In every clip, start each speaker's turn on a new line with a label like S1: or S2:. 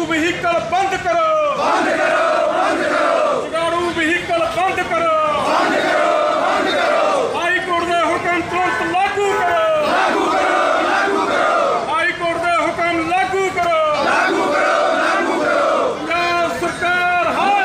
S1: Vehicle बंद करो, बंद करो, बंद करो। जुगाड़ू व्हीकल बंद करो, बंद करो, बंद करो। हाई कोर्ट के हुक्म तुरंत लागू करो, लागू करो, लागू करो। हाई कोर्ट के हुक्म लागू करो, लागू करो, लागू करो। पंजाब सरकार हाय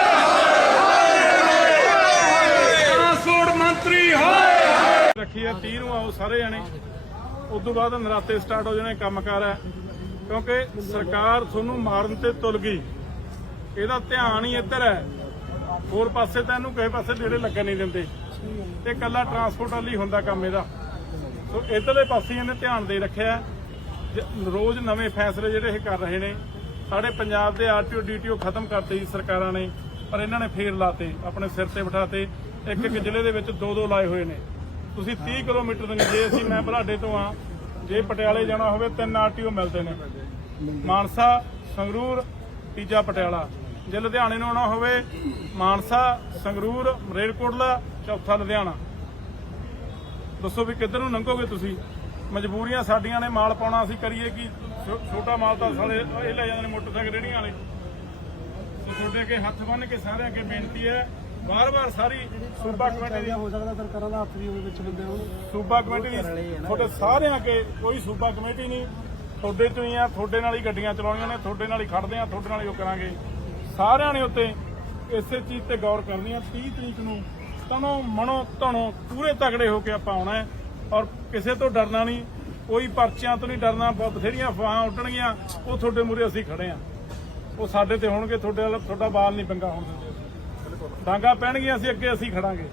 S1: ट्रांसपोर्ट मंत्री हाय रखी है 30 ਨੂੰ आओ सारे जने उस तो बाद नराते स्टार्ट हो जाने ਕੰਮਕਾਰ है क्योंकि सरकार ਤੁਹਾਨੂੰ मारन ते तुल गई ਇਹਦਾ ਧਿਆਨ ਹੀ ਇੱਧਰ ਹੈ ਹੋਰ ਪਾਸੇ ਤਾਂ ਇਹਨੂੰ ਕਿਸੇ ਪਾਸੇ ਨੇੜੇ ਲੱਗਣ ਨਹੀਂ ਦਿੰਦੇ ਤੇ ਕੱਲਾ ਟਰਾਂਸਪੋਰਟ ਵਾਲੀ ਹੁੰਦਾ ਕੰਮ ਇਹਦਾ ਸੋ ਇੱਧਰਲੇ ਪਾਸੇ ਇਹਨੇ ਧਿਆਨ ਦੇ ਰੱਖਿਆ ਰੋਜ਼ ਨਵੇਂ ਫੈਸਲੇ ਜਿਹੜੇ ਇਹ ਕਰ ਰਹੇ ਨੇ ਸਾਡੇ ਪੰਜਾਬ ਦੇ ਆਰਟੀਓ ਡੀਟੀਓ ਖਤਮ ਕਰਤੇ ਸੀ ਸਰਕਾਰਾਂ ਨੇ ਪਰ ਇਹਨਾਂ ਨੇ ਫੇਰ ਲਾਤੇ ਆਪਣੇ ਸਿਰ ਤੇ ਬਿਠਾਤੇ ਇੱਕ ਇੱਕ ਜ਼ਿਲ੍ਹੇ ਦੇ ਵਿੱਚ ਦੋ ਲਾਏ ਹੋਏ ਨੇ ਤੁਸੀਂ 30 ਕਿਲੋਮੀਟਰ ਦੇ ਜੇ ਅਸੀਂ ਮੈਂ ਬਰਾਡੇ ਤੋਂ ਆ ਜੇ ਪਟਿਆਲੇ ਜਾਣਾ ਹੋਵੇ 3 ਆਰਟੀਓ ਮਿਲਦੇ ਨੇ ਮਾਨਸਾ ਸੰਗਰੂਰ ਤੀਜਾ ਪਟਿਆਲਾ ਜੇ ਲੁਧਿਆਣੇ ਨੂੰ ਆਉਣਾ ਹੋਵੇ ਮਾਨਸਾ ਸੰਗਰੂਰ ਮਰੇਲਕੋਟਲਾ ਚੌਥਾ ਲੁਧਿਆਣਾ ਦੱਸੋ ਵੀ ਕਿੱਧਰ ਨੂੰ ਲੰਘੋਗੇ ਤੁਸੀਂ ਮਜਬੂਰੀਆਂ ਸਾਡੀਆਂ ਨੇ ਮਾਲ ਪਾਉਣਾ ਅਸੀਂ ਕਰੀਏ ਕਿ ਛੋਟਾ ਮਾਲ ਤਾਂ ਸਾਰੇ ਇਹ ਲੈ ਜਾਂਦੇ ਨੇ ਮੋਟਰਸਾਈਕਲ ਰੇਹੜੀਆਂ ਵਾਲੇ ਤੁਹਾਡੇ ਅੱਗੇ ਹੱਥ ਬੰਨ੍ਹ ਕੇ ਸਾਰਿਆਂ ਅੱਗੇ ਬੇਨਤੀ ਹੈ ਬਾਰ-ਬਾਰ ਸਾਰੀ ਸੂਬਾ ਕਮੇਟੀ ਦੀ ਹੋ ਸਕਦਾ ਸਰਕਾਰਾਂ ਦਾ ਹੱਥ ਵੀ ਉਹਦੇ ਵਿੱਚ ਬੰਦੇ ਹੋਣ ਸੂਬਾ ਕਮੇਟੀ ਦੀ ਤੁਹਾਡੇ ਸਾਰਿਆਂ ਅੱਗੇ ਕੋਈ ਸੂਬਾ ਕਮੇਟੀ ਨਹੀਂ ਤੁਹਾਡੇ ਤੋਂ ਹੀ ਆ ਤੁਹਾਡੇ ਨਾਲ ਹੀ ਗੱਡੀਆਂ ਚਲਾਉਣੀਆਂ ਨੇ ਤੁਹਾਡੇ ਨਾਲ ਹੀ ਖੜਦੇ ਆ ਤੁਹਾਡੇ ਨਾਲ ਹੀ ਉਹ ਕਰਾਂਗੇ ਸਾਰਿਆਂ ਨੇ ਉੱਤੇ ਇਸੇ ਚੀਜ਼ ਤੇ ਗੌਰ ਕਰਨੀ ਆ 30 ਤਰੀਕ ਨੂੰ ਤਨੋਂ ਮਨੋਂ ਧਨੋਂ ਪੂਰੇ ਤਗੜੇ ਹੋ ਕੇ ਆਪਾਂ ਆਉਣਾ ਹੈ ਔਰ ਕਿਸੇ ਤੋਂ ਡਰਨਾ ਨਹੀਂ ਕੋਈ ਪਰਚਿਆਂ ਤੋਂ ਨਹੀਂ ਡਰਨਾ ਬਥੇਰੀਆਂ ਅਫਵਾਹਾਂ ਉੱਡਣਗੀਆਂ ਉਹ ਤੁਹਾਡੇ ਮੂਹਰੇ ਅਸੀਂ ਖੜੇ ਆ ਉਹ ਸਾਡੇ ਤੇ ਹੋਣਗੇ ਤੁਹਾਡੇ ਵਾਲਾ ਤੁਹਾਡਾ ਬਾਲ ਨਹੀਂ ਬੰਗਾ ਹੋਣ ਦਿੰਦੇ ਡਾਂਗਾ ਪੈਣਗੀਆਂ ਅਸੀਂ ਅੱਗੇ ਅਸੀਂ ਖੜਾਂਗੇ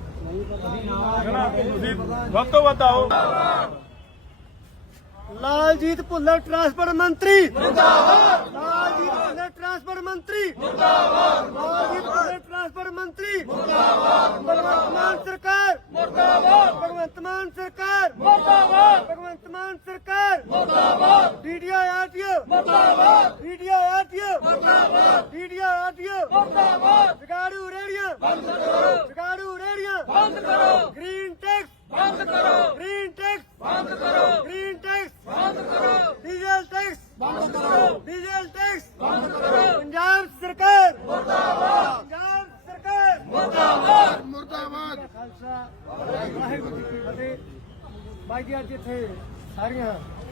S1: ਤੁਸੀਂ ਵੱਧ ਤੋਂ ਵੱਧ ਆਓ
S2: ਲਾਲਜੀਤ ਭੁੱਲਰ ਟਰਾਂਸਪੋਰਟ ਮੰਤਰੀ ਮੁਰਦਾਬਾਦ ਲਾਲਜੀਤ ਭੁੱਲਰ ਟਰਾਂਸਪੋਰਟ ਮੰਤਰੀ ਮੁਰਦਾਬਾਦ ਲਾਲਜੀਤ ਭੁੱਲਰ ਟਰਾਂਸਪੋਰਟ ਮੰਤਰੀ ਮੁਰਦਾਬਾਦ ਭਗਵੰਤ ਮਾਨ ਸਰਕਾਰ ਮੁਰਦਾਬਾਦ ਭਗਵੰਤ ਮਾਨ ਸਰਕਾਰ ਮੁਰਦਾਬਾਦ ਭਗਵੰਤ ਮਾਨ ਸਰਕਾਰ ਮੁਰਦਾਬਾਦ ਡੀਡੀਓ ਆਰਟੀਓ ਮੁਰਦਾਬਾਦ ਡੀਡੀਓ ਆਰਟੀਓ ਮੁਰਦਾਬਾਦ ਡੀਡੀਓ ਆਰਟੀਓ ਮੁਰਦਾਬਾਦ ਜਗਾੜੂ ਰੇੜੀਆਂ ਬੰਦ ਕਰੋ ਜਗਾੜੂ ਰੇੜੀਆਂ ਬੰਦ ਕਰੋ ਗ੍ਰੀਨ ਟੈਕਸ ਬੰਦ ਕਰੋ ग्रीन टैक्स बंद करो ग्रीन टैक्स बंद करो डीजल टैक्स बंद करो डीजल टैक्स बंद करो पंजाब सरकार मुर्दाबाद पंजाब सरकार मुर्दाबाद मुर्दाबाद खालसा वाहिगुरू जी की फतेह भाई जी ਅੱਜ ਇੱਥੇ ਸਾਰੀਆਂ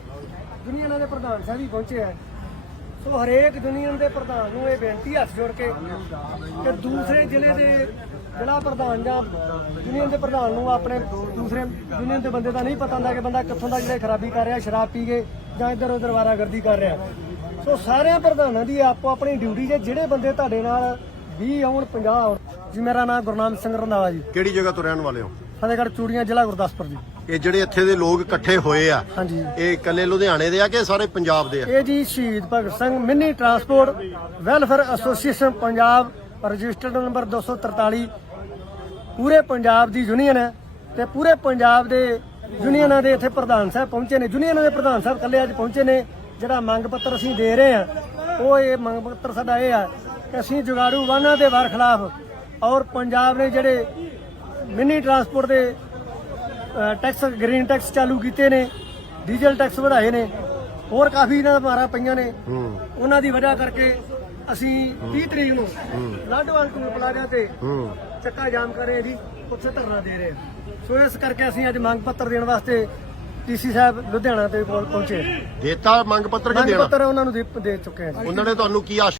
S2: ਦੁਨੀਆ ਦੇ ਪ੍ਰਧਾਨ ਸਾਹਿਬ ਵੀ ਪਹੁੰਚੇ ਹੈ ਸੋ ਹਰੇਕ ਦੁਨੀਆ ਦੇ ਪ੍ਰਧਾਨ ਨੂੰ ਇਹ ਬੇਨਤੀ ਹੱਥ ਜੋੜ ਕੇ ਕਿ ਦੂਸਰੇ ਜ਼ਿਲ੍ਹੇ ਦੇ ਜ਼ਿਲ੍ਹਾ ਪ੍ਰਧਾਨ ਜਾਂ ਯੂਨੀਅਨ ਦੇ ਪ੍ਰਧਾਨ ਨੂੰ ਆਪਣੇ ਦੂਸਰੇ ਯੂਨੀਅਨ ਦੇ ਬੰਦੇ ਦਾ ਨਹੀਂ ਪਤਾ ਹੁੰਦਾ ਕਿ ਬੰਦਾ ਕਿੱਥੋਂ ਦਾ ਜਿਹੜਾ ਖਰਾਬੀ ਕਰ ਰਿਹਾ ਸ਼ਰਾਬ ਪੀ ਕੇ ਜਾਂ ਇੱਧਰ ਉੱਧਰ ਵਾਰਾਗਰਦੀ ਕਰ ਰਿਹਾ ਸੋ ਸਾਰਿਆਂ ਪ੍ਰਧਾਨਾਂ ਦੀ ਆਪੋ ਆਪਣੀ ਡਿਊਟੀ ਜੇ ਜਿਹੜੇ ਬੰਦੇ ਤੁਹਾਡੇ ਨਾਲ 20 ਆਉਣ 50 ਆਉਣ ਜੀ ਮੇਰਾ ਨਾਮ ਗੁਰਨਾਮ ਸਿੰਘ ਰੰਧਾਵਾ ਜੀ
S3: ਕਿਹੜੀ ਜਗ੍ਹਾ ਤੋਂ ਰਹਿਣ ਵਾਲੇ ਹੋ
S2: ਫਤਿਹਗੜ੍ਹ ਚੂੜੀਆਂ ਜ਼ਿਲ੍ਹਾ ਗੁਰਦਾਸਪੁਰ ਜੀ
S3: ਇਹ ਜਿਹੜੇ ਇੱਥੇ ਦੇ ਲੋਕ ਇਕੱਠੇ ਹੋਏ ਆ
S2: ਹਾਂਜੀ
S3: ਇਹ ਇਕੱਲੇ ਲੁਧਿਆਣੇ ਦੇ ਆ ਕਿ ਸਾਰੇ ਪੰਜਾਬ ਦੇ ਆ
S2: ਇਹ ਜੀ Shaheed Bhagat Singh mini transport welfare association Punjab registered number 243 ਪੂਰੇ ਪੰਜਾਬ ਦੀ ਯੂਨੀਅਨ ਹੈ ਤੇ ਪੂਰੇ ਪੰਜਾਬ ਦੇ ਯੂਨੀਅਨਾਂ ਦੇ ਇੱਥੇ ਪ੍ਰਧਾਨ ਸਾਹਿਬ ਪਹੁੰਚੇ ਨੇ ਯੂਨੀਅਨਾਂ ਦੇ ਪ੍ਰਧਾਨ ਸਾਹਿਬ ਇਕੱਲੇ ਅੱਜ ਪਹੁੰਚੇ ਨੇ ਜਿਹੜਾ ਮੰਗ ਪੱਤਰ ਅਸੀਂ ਦੇ ਰਹੇ ਹਾਂ ਉਹ ਇਹ ਮੰਗ ਪੱਤਰ ਸਾਡਾ ਇਹ ਆ ਕਿ ਅਸੀਂ ਜੁਗਾੜੂ ਵਾਹਨਾਂ ਦੇ ਵਾਰ ਖਿਲਾਫ ਔਰ ਪੰਜਾਬ ਨੇ ਜਿਹੜੇ ਮਿੰਨੀ ਟਰਾਂਸਪੋਰਟ ਦੇ ਟੈਕਸ ਗ੍ਰੀਨ ਟੈਕਸ ਚਾਲੂ ਕੀਤੇ ਨੇ ਡੀਜ਼ਲ ਟੈਕਸ ਵਧਾਏ ਨੇ ਹੋਰ ਕਾਫੀ ਇਹਨਾਂ ਦਾ ਮਾਰਾ ਪਈਆਂ ਨੇ ਉਹਨਾਂ ਦੀ ਵਜ੍ਹਾ ਕਰਕੇ ਅਸੀਂ 30 ਤਰੀਕ ਨੂੰ ਲਾਡੋਵਾਲ ਟੂਲ ਪਲਾਜ਼ਾ ਤੇ ਚੱਕਾ ਜਾਮ ਕਰ ਰਹੇ ਜੀ ਉੱਥੇ ਧਰਨਾ ਦੇ ਰਹੇ ਸੋ ਇਸ ਕਰਕੇ ਅਸੀਂ ਅੱਜ ਮੰਗ ਪੱਤਰ ਦੇਣ ਵਾਸਤੇ ਡੀਸੀ ਸਾਹਿਬ ਲੁਧਿਆਣਾ ਤੇ ਕੋਲ ਪਹੁੰਚੇ
S3: ਦੇਤਾ ਮੰਗ ਪੱਤਰ ਕਿ
S2: ਮੰਗ
S3: ਦੇਣਾ
S2: ਪੱਤਰ ਉਹਨਾਂ ਨੂੰ ਦੇ ਚੁੱਕੇ ਹਾਂ
S3: ਉਹਨਾਂ ਨੇ ਤੁਹਾਨੂੰ ਕੀ